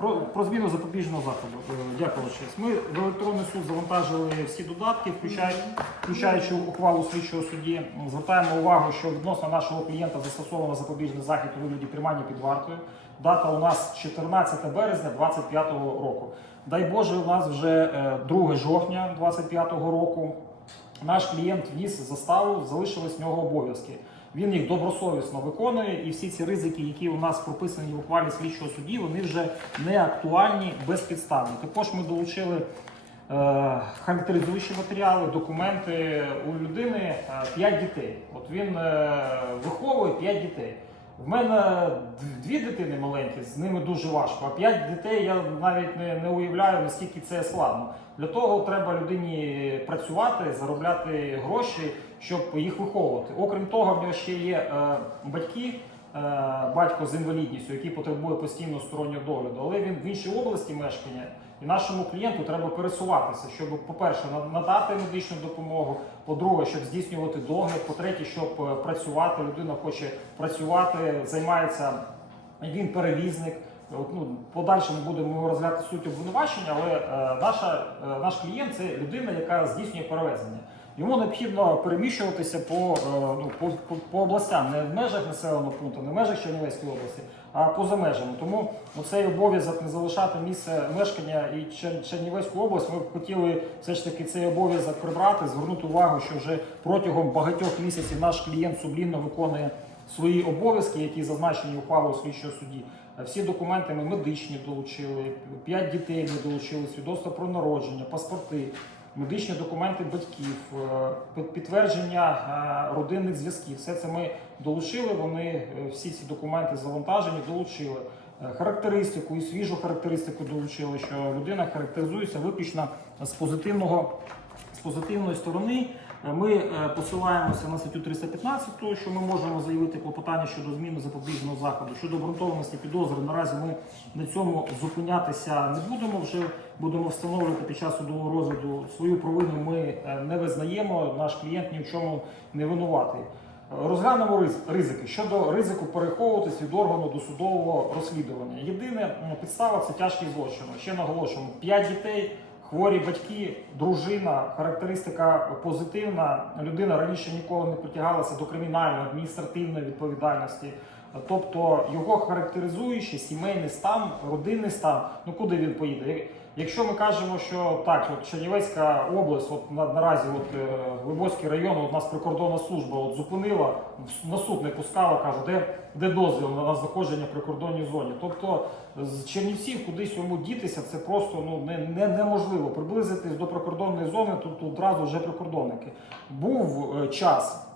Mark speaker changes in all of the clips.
Speaker 1: про, про зміну запобіжного заходу. Е, Дякую, честь. Ми в електронний суд завантажили всі додатки, включаючи, включаючи ухвалу слідчого судді. Звертаємо увагу, що відносно нашого клієнта застосовано запобіжний захід у вигляді тримання під вартою. Дата у нас 14 березня 2025 року. Дай Боже, у нас вже е, 2 жовтня 2025 року. Наш клієнт вніс заставу, залишились в нього обов'язки. Він їх добросовісно виконує, і всі ці ризики, які у нас прописані в ухвалі слідчого судді, вони вже не актуальні безпідставні. Також ми долучили е, характеризуючі матеріали, документи у людини 5 дітей. От він е, виховує 5 дітей. В мене дві дитини маленькі, з ними дуже важко. А п'ять дітей я навіть не, не уявляю, наскільки це складно. Для того треба людині працювати, заробляти гроші, щоб їх виховувати. Окрім того, в нього ще є е, батьки, батько з інвалідністю, який потребує постійно стороннього догляду, але він в іншій області мешкання. І нашому клієнту треба пересуватися, щоб, по-перше, надати медичну допомогу, по-друге, щоб здійснювати догляд, по-третє, щоб е, працювати. Людина хоче працювати, займається він перевізник. От, ну, подальше ми будемо розглядати суть обвинувачення, але е, наша, е, наш клієнт це людина, яка здійснює перевезення. Йому необхідно переміщуватися по, е, ну, по, по, по областям, не в межах населеного пункту, не в межах Чернівецької області, а поза межами. Тому цей обов'язок не залишати місце мешкання і Чер- Чернівецьку область. Ми б хотіли все ж таки цей обов'язок прибрати, звернути увагу, що вже протягом багатьох місяців наш клієнт сумлінно виконує свої обов'язки, які зазначені ухвалою слідчого судді. Всі документи ми медичні долучили, п'ять дітей ми долучили, свідоцтво про народження, паспорти, медичні документи батьків, е, під- підтвердження е, родинних зв'язків. Все це ми долучили. Вони е, всі ці документи завантажені, долучили. Характеристику і свіжу характеристику долучили, що людина характеризується виключно з позитивного з позитивної сторони. Е, Ми е, посилаємося на статтю 315, що ми можемо заявити клопотання щодо зміни запобіжного заходу. Щодо обґрунтованості підозри, наразі ми на цьому зупинятися не будемо. Вже будемо встановлювати під час судового розгляду свою провину. Ми е, не визнаємо. Наш клієнт ні в чому не винуватий. Розглянемо риз- ризики щодо ризику переховуватись від органу досудового розслідування. Єдине підстава це тяжкий злочин. Ще наголошуємо: 5 дітей, хворі батьки, дружина, характеристика позитивна. Людина раніше ніколи не притягалася до кримінальної адміністративної відповідальності. Тобто його характеризуючи сімейний стан, родинний стан, ну куди він поїде? Якщо ми кажемо, що так, от Чернівецька область, от на, наразі от, е, Глибоцький район, от нас прикордонна служба от, зупинила, на суд не пускала, каже, де, де дозвіл на знаходження в прикордонній зоні. Тобто з Чернівців кудись йому дітися, це просто ну, не, не, неможливо. Приблизитись до прикордонної зони, тут одразу вже прикордонники. Був е, час.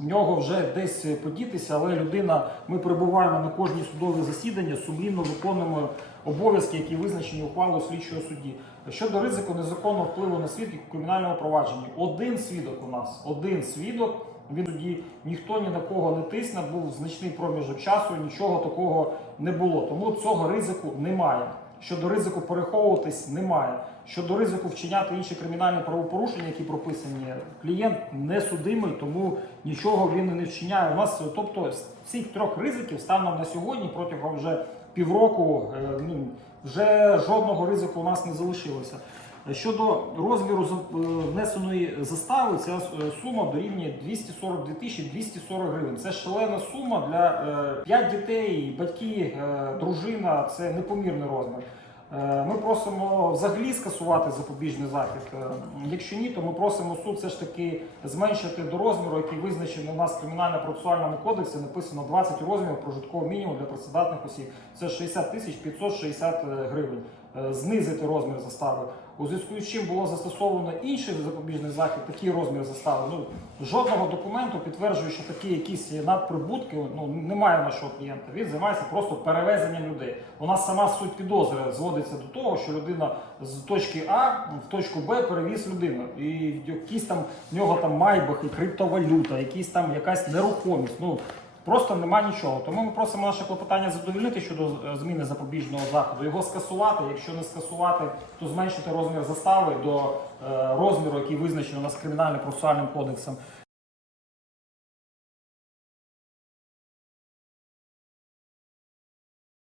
Speaker 1: Нього вже десь подітися, але людина, ми перебуваємо на кожній судові засідання, сумлінно виконуємо обов'язки, які визначені ухвалою слідчого судді. Щодо ризику незаконного впливу на свідків у кримінальному провадженні, один свідок у нас, один свідок. Він тоді ніхто ні на кого не тисне, був значний проміжок часу, нічого такого не було. Тому цього ризику немає. Щодо ризику переховуватись немає. Щодо ризику вчиняти інші кримінальні правопорушення, які прописані, клієнт не судимий, тому нічого він не вчиняє. У нас, тобто, з цих трьох ризиків станом на сьогодні, протягом вже півроку, е, ну, вже жодного ризику у нас не залишилося. Щодо розміру е, внесеної застави, ця е, сума дорівнює 242 тисячі 240 гривень. Це шалена сума для 5 дітей, батьки, е, дружина. Це непомірний розмір. Е, Ми просимо взагалі скасувати запобіжний захід. Е, Якщо ні, то ми просимо суд все ж таки зменшити до розміру, який визначений у нас кримінально-процесуальному кодексі. Написано 20 розмірів прожиткового мінімуму для працедатних осіб. Це 60 тисяч 560 гривень. Е, Знизити розмір застави. У зв'язку з чим було застосовано інший запобіжний захід, такий розмір застави. Ну жодного документу підтверджує, що такі якісь надприбутки ну немає нашого клієнта. Він займається просто перевезенням людей. У нас сама суть підозри зводиться до того, що людина з точки А в точку Б перевіз людину, і якісь там в нього там майбахи, криптовалюта, якісь там якась нерухомість. Ну Просто нема нічого. Тому ми просимо наше клопотання задовольнити щодо е, зміни запобіжного заходу, його скасувати. Якщо не скасувати, то зменшити розмір застави до е, розміру, який визначено у нас кримінально-процесуальним кодексом.